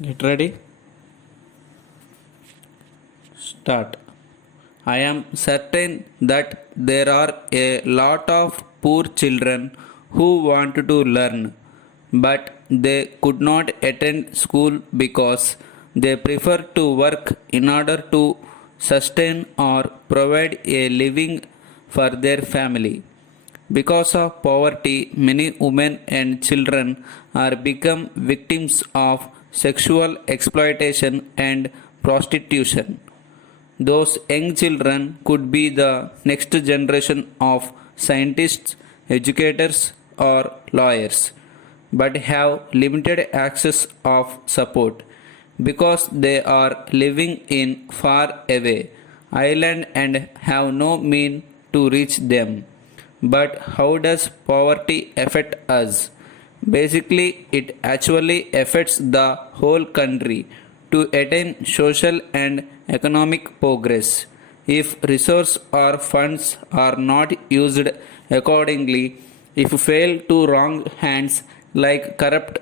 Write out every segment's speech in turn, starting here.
Get ready? Start. I am certain that there are a lot of poor children who want to learn, but they could not attend school because they prefer to work in order to sustain or provide a living for their family. Because of poverty, many women and children are become victims of sexual exploitation and prostitution. Those young children could be the next generation of scientists, educators, or lawyers, but have limited access of support because they are living in far away island and have no mean to reach them. But how does poverty affect us? Basically, it actually affects the whole country to attain social and economic progress. If resources or funds are not used accordingly, if fail to wrong hands like corrupt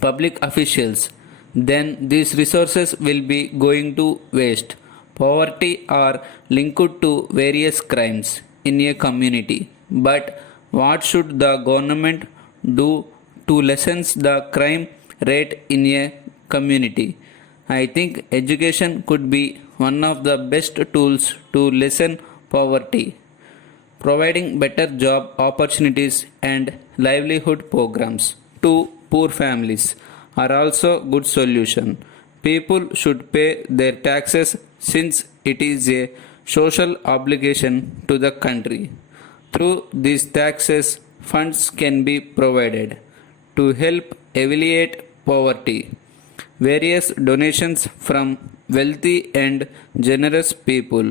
public officials, then these resources will be going to waste. Poverty are linked to various crimes in a community. But what should the government do to lessen the crime rate in a community? I think education could be one of the best tools to lessen poverty. Providing better job opportunities and livelihood programs to poor families are also good solution. People should pay their taxes since it is a social obligation to the country. Through these taxes, funds can be provided to help alleviate poverty. Various donations from wealthy and generous people,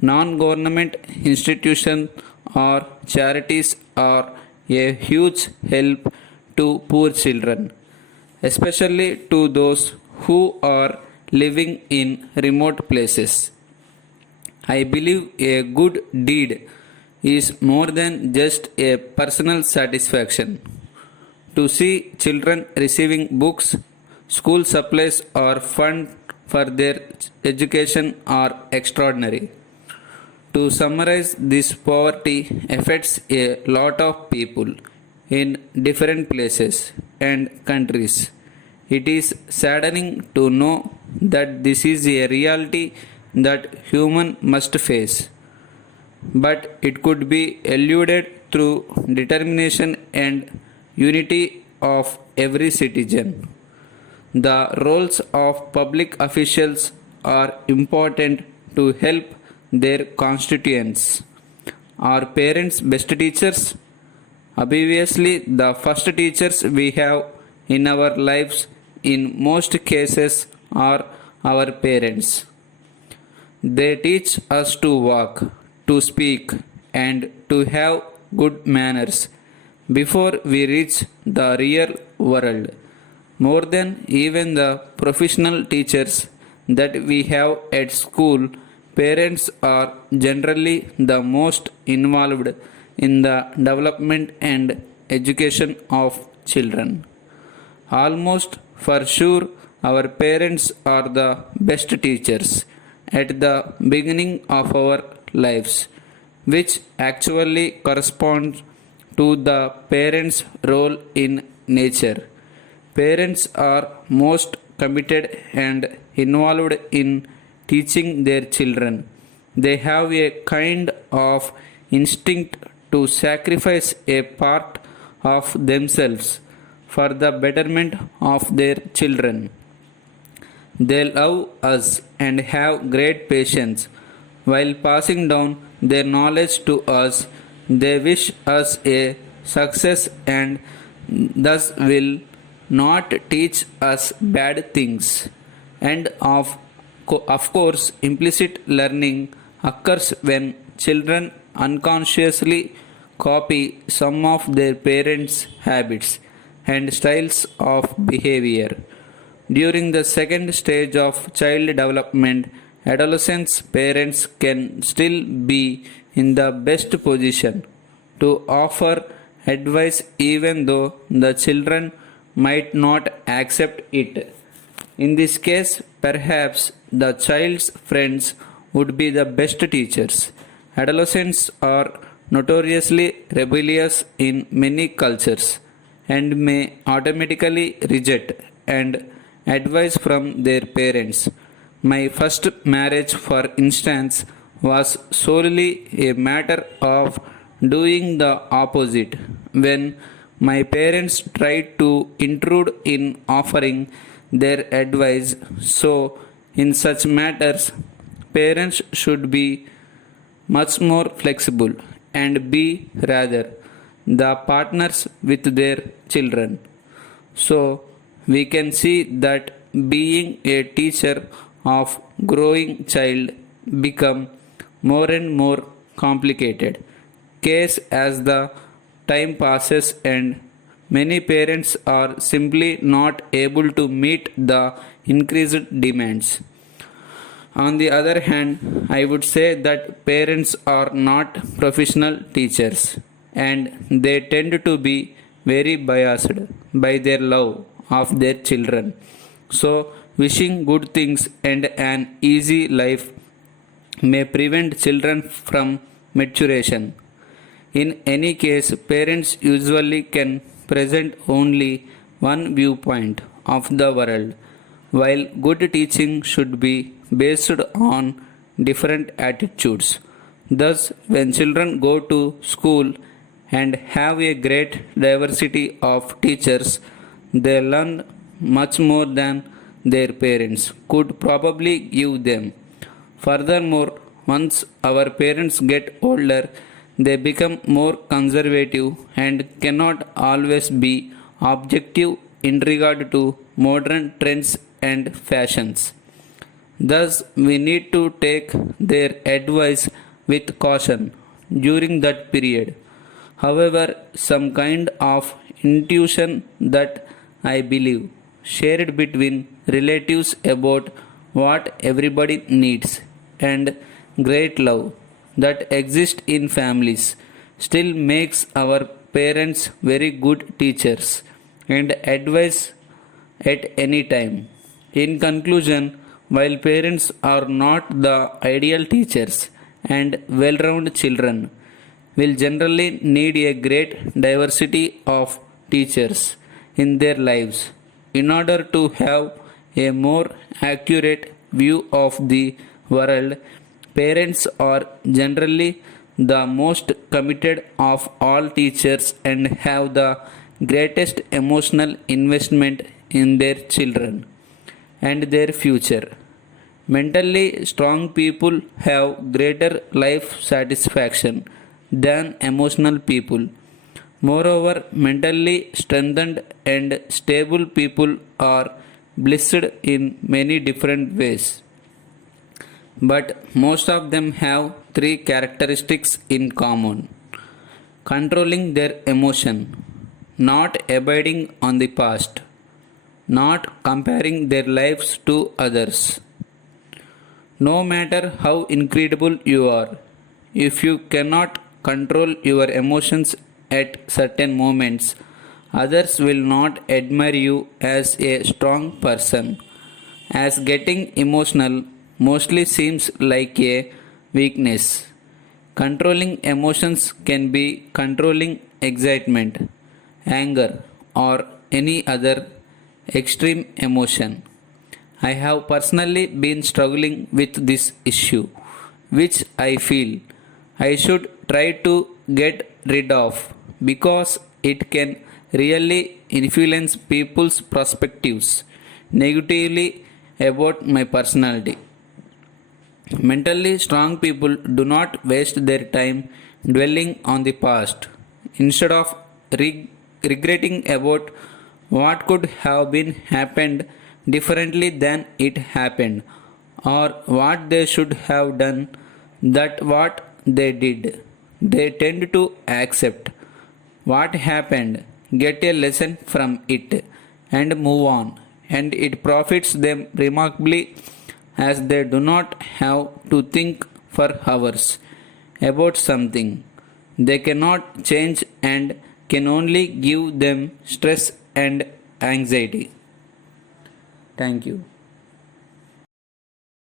non government institutions, or charities are a huge help to poor children, especially to those who are living in remote places. I believe a good deed is more than just a personal satisfaction. To see children receiving books, school supplies, or fund for their education are extraordinary. To summarize, this poverty affects a lot of people in different places and countries. It is saddening to know that this is a reality that human must face, but it could be eluded through determination and unity of every citizen. The roles of public officials are important to help their constituents. Are parents best teachers? Obviously, the first teachers we have in our lives in most cases are our parents. They teach us to walk, to speak, and to have good manners before we reach the real world. More than even the professional teachers that we have at school, parents are generally the most involved in the development and education of children. Almost for sure, our parents are the best teachers at the beginning of our lives, which actually corresponds to the parents' role in nature. Parents are most committed and involved in teaching their children. They have a kind of instinct to sacrifice a part of themselves for the betterment of their children. They love us and have great patience while passing down their knowledge to us. They wish us a success and thus will not teach us bad things. And of course, implicit learning occurs when children unconsciously copy some of their parents' habits and styles of behavior. During the second stage of child development, adolescents' parents can still be in the best position to offer advice even though the children might not accept it. In this case, perhaps the child's friends would be the best teachers. Adolescents are notoriously rebellious in many cultures and may automatically reject and advice from their parents. My first marriage, for instance, was solely a matter of doing the opposite when my parents tried to intrude in offering their advice. So, in such matters, parents should be much more flexible and be rather the partners with their children. So, we can see that being a teacher of growing child become more and more complicated case as the time passes and many parents are simply not able to meet the increased demands. On the other hand, I would say that parents are not professional teachers and they tend to be very biased by their love of their children. So, wishing good things and an easy life may prevent children from maturation. In any case, parents usually can present only one viewpoint of the world, while good teaching should be based on different attitudes. Thus, when children go to school and have a great diversity of teachers, they learn much more than their parents could probably give them. Furthermore, once our parents get older, they become more conservative and cannot always be objective in regard to modern trends and fashions. Thus, we need to take their advice with caution during that period. However, some kind of intuition that I believe shared between relatives about what everybody needs and great love that exists in families still makes our parents very good teachers and advice at any time. In conclusion, while parents are not the ideal teachers and well rounded children will generally need a great diversity of teachers in their lives in order to have a more accurate view of the world. Parents are generally the most committed of all teachers and have the greatest emotional investment in their children and their future. Mentally strong people have greater life satisfaction than emotional people. Moreover, mentally strengthened and stable people are blessed in many different ways. But most of them have three characteristics in common: controlling their emotion, not abiding on the past, not comparing their lives to others. No matter how incredible you are, if you cannot control your emotions at certain moments, others will not admire you as a strong person, as getting emotional mostly seems like a weakness. Controlling emotions can be controlling excitement, anger, or any other extreme emotion. I have personally been struggling with this issue, which I feel I should try to get rid of because it can really influence people's perspectives negatively about my personality. Mentally strong people do not waste their time dwelling on the past. Instead of regretting about what could have been happened differently than it happened or what they should have done that what they did, they tend to accept what happened, get a lesson from it, and move on, and it profits them remarkably as they do not have to think for hours about something they cannot change and can only give them stress and anxiety. Thank you.